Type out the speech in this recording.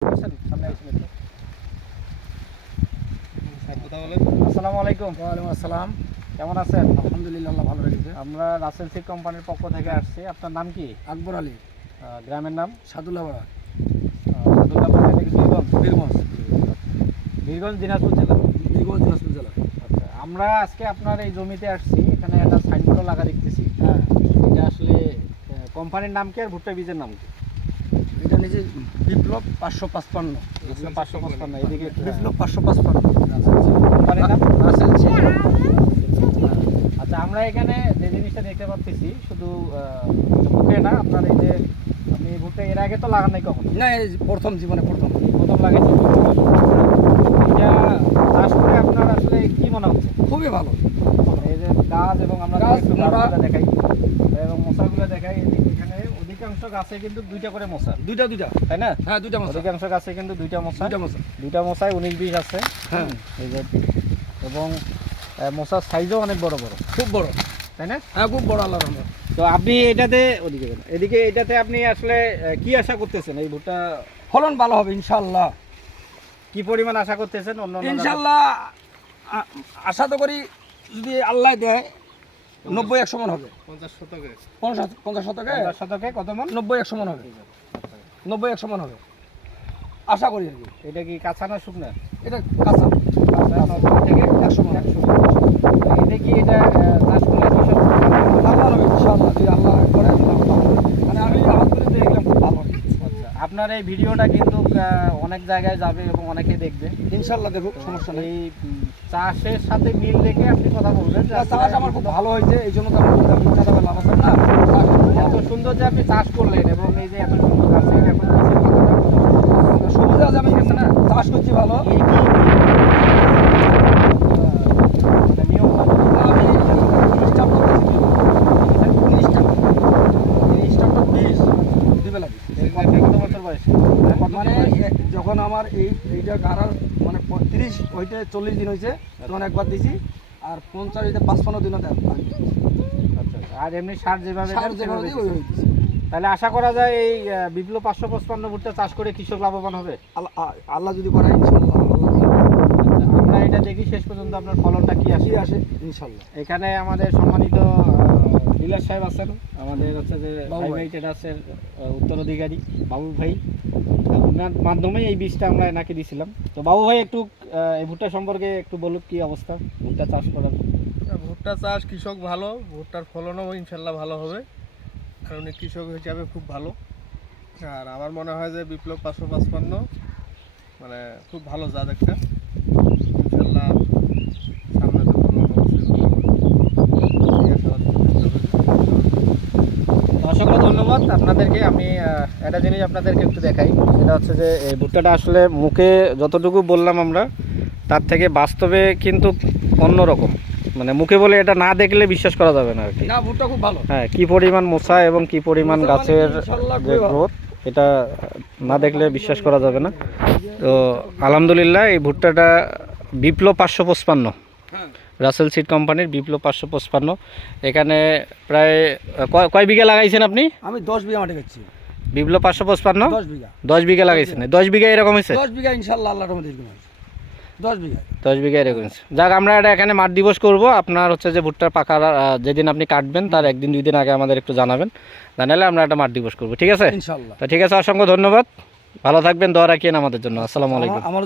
আসসালামু আলাইকুম। ওয়ালাইকুম আসসালাম। কেমন আছেন? আলহামদুলিল্লাহ, আল্লাহ ভালো রেখেছে। আমরা রাসেল সিড কোম্পানির পক্ষ থেকে আসছি। আপনার নাম কি? আকবর আলী, গ্রামের নাম? সাদুল্লাপাড়া, সাদুল্লাপাড়া, এটা কি বীরগঞ্জ? বীরগঞ্জ, বীরগঞ্জ দিনাজপুর জেলা। বীরগঞ্জ দিনাজপুর জেলা। আচ্ছা, আমরা আজকে আপনার এই জমিতে আসছি। এখানে একটা সাইনবোর্ড লাগা দেখতেছি। হ্যাঁ, এটা আসলে কোম্পানির নাম কি আর ভুট্টা বীজের নাম কি? এটা নিজে বিপ্লব 555। 555। এদিকে বিপ্লব 555। কোম্পানির নাম? রাসেল সিড। আচ্ছা, আমরা এখানে যে জিনিসটা দেখতে পাচ্ছি শুধু মুখে না, আপনার এই যে আপনি ভুট্টা এর আগে তো লাগান নাই কখনো? না, এই প্রথম জীবনে প্রথম। প্রথম লাগাইছি। এটা চাষ করে আপনার আসলে কি মনে হচ্ছে? খুবই ভালো। এই যে গাছ এবং আমরা গাছ, একটু মোটা। গাছগুলো দেখাই এবং মশাগুলো দেখাই। এখানে অধিকাংশ গাছে কিন্তু দুইটা করে মশা, দুইটা, তাই না? হ্যাঁ, দুইটা মশা। অধিকাংশ গাছে কিন্তু দুইটা মশা, মশা। দুইটা মশায় 19-20 আছে। হ্যাঁ, এই যে এবং মশার সাইজও অনেক বড় বড়, খুব বড়, তাই না? হ্যাঁ, খুব বড়। আল্লাহর রহমতে। তো আপনি এটাতে ওদিকে যান। এদিকে এটাতে আপনি আসলে কি আশা করতেছেন? এই ভুট্টা ফলন ভালো হবে ইনশাআল্লাহ। কি পরিমাণ আশা করতেছেন? ইনশাআল্লাহ আশা তো করি, যদি আল্লাহ দেয় 90-100 মন হবে। 50 শতকে 50 শতকে 50 শতকে কত মন? 90-100 মন হবে। 90-100 মন হবে আশা করি আর কি। এটা কি কাঁচা না শুকনা? এটা কাঁচা। 90 থেকে 100 মন। 100। এটা কি এটা চাষ করলে কৃষক ভালো হবে ইনশাআল্লাহ, যদি আল্লাহ করে লাভ হবে। মানে আমি আমার করে দেখলাম খুব ভালো হবে। আচ্ছা, আপনার এই ভিডিওটা কিন্তু অনেক জায়গায় যাবে এবং অনেকে দেখবে। ইনশাআল্লাহ দেখুক, সমস্যা নেই। এই চাষের সাথে মিল রেখে আপনি কথা বলবেন যে চাষ আমার খুব ভালো হয়েছে, এই জন্য তো আমার মিথ্যা দামে লাভ আছে না। এত সুন্দর যে আপনি চাষ করলেন এবং এই যে এত সুন্দর গাছের এখন গাছের পাতাটা সবুজ আছে, আমি গেছে না, চাষ করছি ভালো। এই কি নিয়ম আমি 30 টাকা করতেছি, 30 টাকা, 30 টাকা 20 দিবে লাগে। কত বছর বয়সে? মানে যখন আমার এইটা গাড়ার মানে 30 হইতে 40 দিন হয়েছে, তখন একবার দিছি। আর 50 হইতে 55 দিনও দেয়। আচ্ছা, আর এমনি সার যেভাবে সার দেন যেভাবে সেভাবে দিই, ওই দিচ্ছেন। হইতেছে। তাহলে আশা করা যায় এই বিপ্লব 555 ভুট্টা চাষ করে কৃষক লাভবান হবে। আল্লাহ যদি করে ইনশাআল্লাহ। আমরা এটা দেখি শেষ পর্যন্ত আপনার ফলনটা কি আসে আসে ইনশাআল্লাহ। এখানে আমাদের সম্মানিত ডিলার সাহেব আছেন, আমাদের হচ্ছে যে বাবু ভাই। ট্রেডার্সের উত্তরাধিকারী বাবু ভাই। ওনার মাধ্যমেই এই বীজটা আমরা এনাকে দিয়েছিলাম। তো বাবু ভাই একটু এই ভুট্টা সম্পর্কে একটু বলুন, কি অবস্থা ভুট্টা চাষ করার? ভুট্টা চাষ কৃষক ভালো, ভুট্টার ফলনও ইনশাল্লাহ ভালো হবে, কারণ কৃষক হিসাবে খুব ভালো। আর আমার মনে হয় যে বিপ্লব 555 মানে খুব ভালো জাত একটা। ইনশাল্লাহ সামনে তো ফলন অবশ্যই ভালো হবে। এই আশাবাদ করতে হবে। অসংখ্য ধন্যবাদ আপনাদেরকে। আমি একটা জিনিস আপনাদেরকে একটু দেখাই, সেটা হচ্ছে যে এই ভুট্টাটা আসলে মুখে যতটুকু বললাম আমরা, তার থেকে বাস্তবে কিন্তু অন্যরকম। মানে মুখে বলে এটা না দেখলে বিশ্বাস করা যাবে না আর কি। না, ভুট্টা খুব ভালো। হ্যাঁ, কি পরিমাণ মশা এবং কি পরিমাণ মশা মানে গাছের ইনশাআল্লাহ যে খুবই ভালো। গ্রোথ, এটা না দেখলে বিশ্বাস করা যাবে না। তো আলহামদুলিল্লাহ, এই ভুট্টাটা বিপ্লব 555, হ্যাঁ, রাসেল সিড কোম্পানির বিপ্লব 555। এখানে প্রায় কয় বিঘা লাগাইছেন আপনি? আমি 10 বিঘা মাটি করছি। বিপ্লব 555 10 বিঘা। 10 বিঘা লাগাইছেন? 10 বিঘা এরকম হয়েছে? 10 বিঘা ইনশাআল্লাহ, আল্লাহর রহমতে এরকম আছে। 10 বিঘা। 10 বিঘা এরকম হয়েছে। যাক, আমরা এটা এখানে মাঠ দিবস করব। আপনার হচ্ছে যে ভুট্টার পাকার যেদিন আপনি কাটবেন তার একদিন 2 দিন আগে আমাদের একটু জানাবেন, জানালে আমরা একটা মাঠ দিবস করব। ঠিক আছে? ইনশাআল্লাহ। তো ঠিক আছে, অসংখ্য ধন্যবাদ। ভালো থাকবেন, দোয়া রাখিয়েন আমাদের জন্য। আসসালামু আলাইকুম। আমার